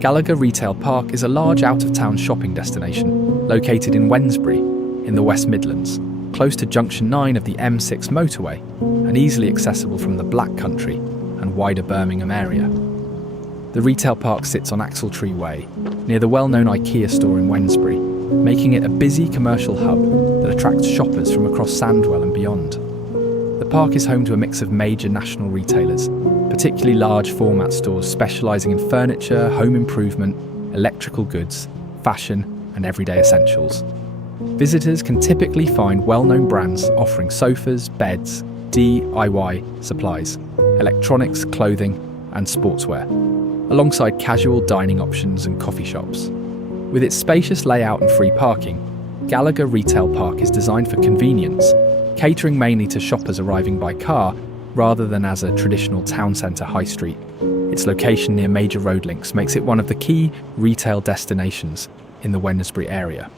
Gallagher Retail Park is a large out-of-town shopping destination located in Wednesbury, in the West Midlands, close to Junction 9 of the M6 motorway and easily accessible from the Black Country and wider Birmingham area. The retail park sits on Axletree Way, near the well-known IKEA store in Wednesbury, making it a busy commercial hub that attracts shoppers from across Sandwell and beyond. The park is home to a mix of major national retailers, particularly large format stores specialising in furniture, home improvement, electrical goods, fashion and everyday essentials. Visitors can typically find well-known brands offering sofas, beds, DIY supplies, electronics, clothing and sportswear, alongside casual dining options and coffee shops. With its spacious layout and free parking, Gallagher Retail Park is designed for convenience, catering mainly to shoppers arriving by car rather than as a traditional town centre high street. Its location near major road links makes it one of the key retail destinations in the Wednesbury area.